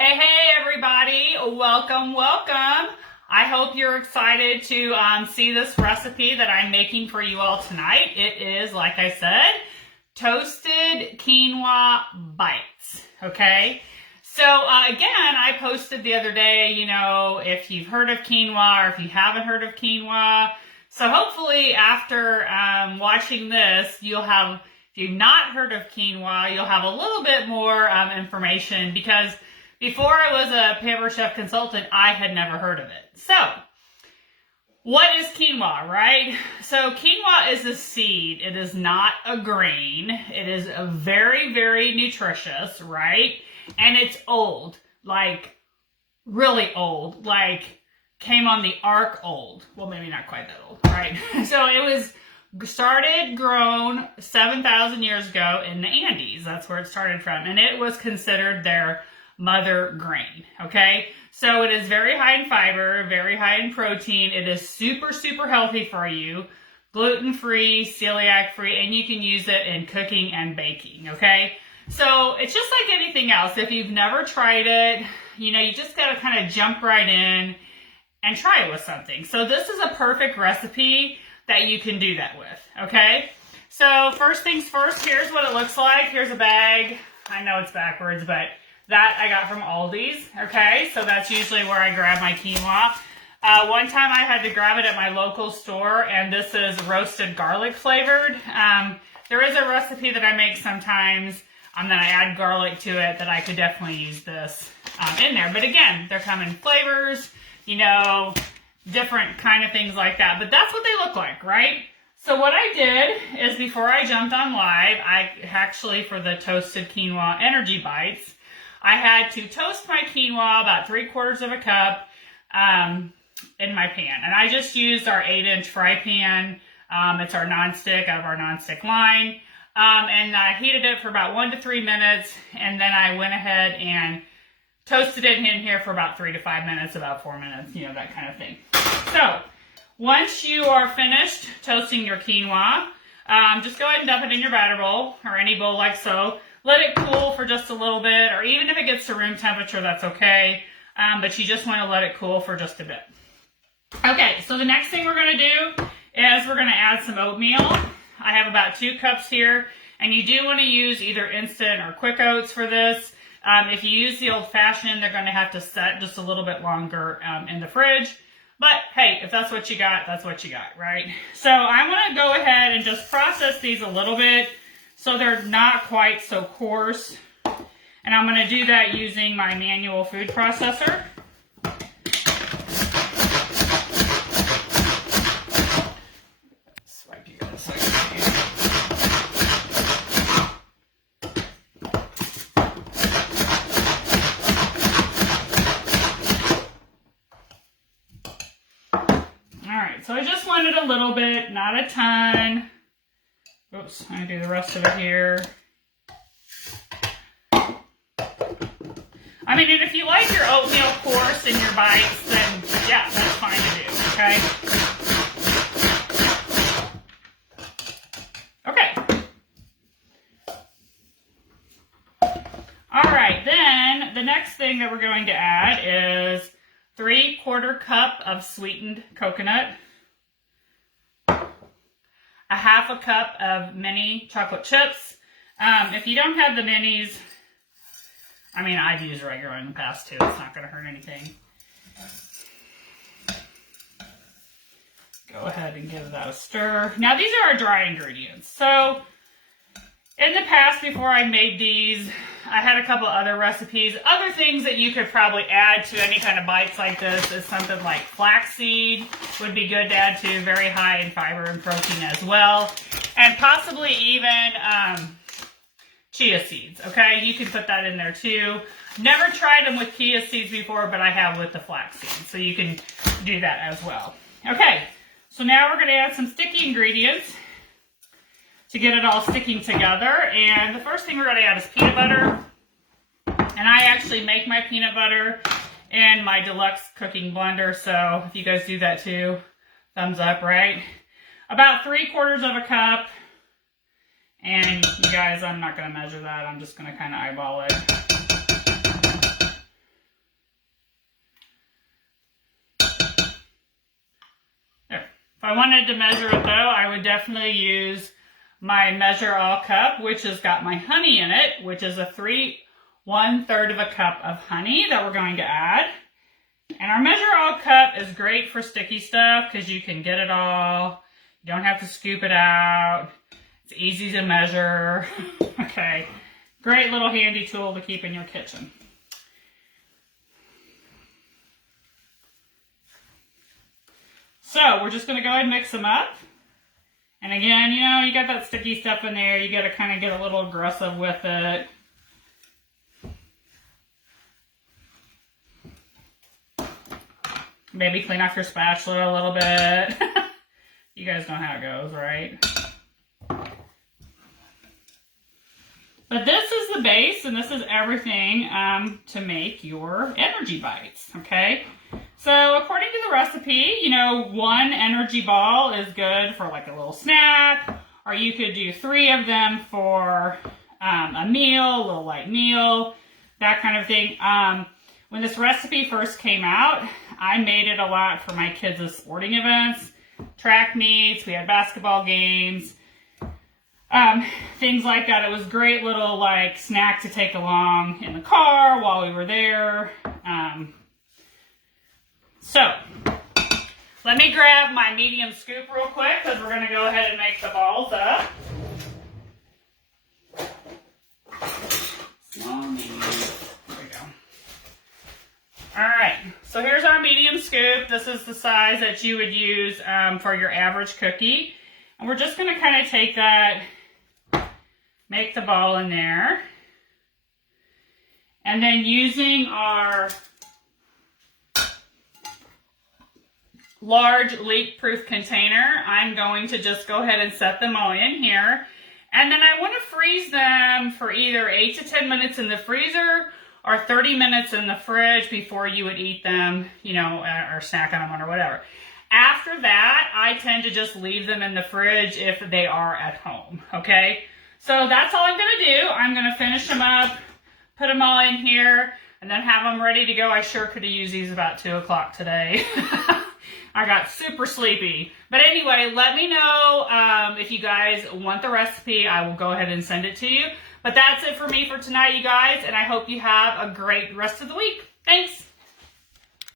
Hey everybody, welcome. I hope you're excited to see this recipe that I'm making for you all tonight. It is, like I said, toasted quinoa bites, okay? So again, I posted the other day, if you've heard of quinoa or if you haven't heard of quinoa. So hopefully after watching this, you'll have, if you've not heard of quinoa, you'll have a little bit more information, because before I was a Pampered Chef consultant, I had never heard of it. So, what is quinoa, right? So, quinoa is a seed. It is not a grain. It is a very, very nutritious, right? And it's old, like really old, like came on the ark old. Well, maybe not quite that old, right? So, it was grown 7,000 years ago in the Andes. That's where it started from. And it was considered their mother grain, okay? So it is very high in fiber, very high in protein. It is super, super healthy for you, gluten-free, celiac-free, and you can use it in cooking and baking, okay? So it's just like anything else. If you've never tried it, you just gotta kind of jump right in and try it with something. So this is a perfect recipe that you can do that with, okay? So first things first, here's what it looks like. Here's a bag. I know it's backwards, but that I got from Aldi's, okay? So that's usually where I grab my quinoa. One time I had to grab it at my local store, and this is roasted garlic flavored. There is a recipe that I make sometimes that I add garlic to it that I could definitely use this in there. But again, they're coming flavors, different kind of things like that. But that's what they look like, right? So what I did is before I jumped on live, I actually, for the toasted quinoa energy bites, I had to toast my quinoa about 3/4 of a cup in my pan. And I just used our 8-inch fry pan. It's our nonstick, out of our nonstick line. And I heated it for about 1 to 3 minutes. And then I went ahead and toasted it in here for about 3 to 5 minutes, about 4 minutes, that kind of thing. So once you are finished toasting your quinoa, just go ahead and dump it in your batter bowl or any bowl like so. Let it cool for just a little bit, or even if it gets to room temperature, that's okay. But you just want to let it cool for just a bit. Okay, so the next thing we're going to do is we're going to add some oatmeal. I have about 2 cups here, and you do want to use either instant or quick oats for this. If you use the old-fashioned, they're going to have to set just a little bit longer in the fridge. But hey, if that's what you got, that's what you got, right? So I'm going to go ahead and just process these a little bit, so they're not quite so coarse. And I'm going to do that using my manual food processor. Swipe you guys so I can see. Alright, so I just wanted a little bit, not a ton. Oops, I'm going to do the rest of it here. I mean, and if you like your oatmeal coarse in your bites, then yeah, that's fine to do, okay? Okay. Alright, then the next thing that we're going to add is 3/4 cup of sweetened coconut. A 1/2 cup of mini chocolate chips. If you don't have the minis, I mean, I've used regular in the past too. It's not going to hurt anything. Go ahead and give that a stir. Now, these are our dry ingredients. So, in the past, before I made these, I had a couple other recipes. Other things that you could probably add to any kind of bites like this is something like flaxseed would be good to add to. Very high in fiber and protein as well. And possibly even chia seeds, okay? You can put that in there too. Never tried them with chia seeds before, but I have with the flax seeds. So you can do that as well. Okay, so now we're going to add some sticky ingredients to get it all sticking together. And the first thing we're going to add is peanut butter. And I actually make my peanut butter in my deluxe cooking blender. So if you guys do that too, thumbs up, right? About 3/4 of a cup. And you guys, I'm not going to measure that. I'm just going to kind of eyeball it. I wanted to measure it though, I would definitely use my Measure All cup, which has got my honey in it, which is a 1/3 of a cup of honey that we're going to add. And our Measure All cup is great for sticky stuff because you can get it all. You don't have to scoop it out. It's easy to measure. Okay, great little handy tool to keep in your kitchen. So we're just going to go ahead and mix them up. And again, you know, you got that sticky stuff in there. You got to kind of get a little aggressive with it. Maybe clean off your spatula a little bit. You guys know how it goes, right? But this is the base, and this is everything to make your energy bites, okay? So according to the recipe, you know, 1 energy ball is good for like a little snack, or you could do 3 of them for a meal, a little light meal, that kind of thing. When this recipe first came out, I made it a lot for my kids' sporting events, track meets, we had basketball games, things like that. It was a great little like snack to take along in the car while we were there. So, let me grab my medium scoop real quick because we're going to go ahead and make the balls up. Small, medium. There we go. Alright, so here's our medium scoop. This is the size that you would use for your average cookie. And we're just going to kind of take that, make the ball in there. And then using our large leak-proof container, I'm going to just go ahead and set them all in here. And then I want to freeze them for either 8 to 10 minutes in the freezer or 30 minutes in the fridge before you would eat them, you know, or snack on them or whatever. After that, I tend to just leave them in the fridge if they are at home, okay? So that's all I'm going to do. I'm going to finish them up, put them all in here, and then have them ready to go. I sure could have used these about 2 o'clock today. I got super sleepy. But anyway, let me know if you guys want the recipe. I will go ahead and send it to you. But that's it for me for tonight, you guys, and I hope you have a great rest of the week. Thanks.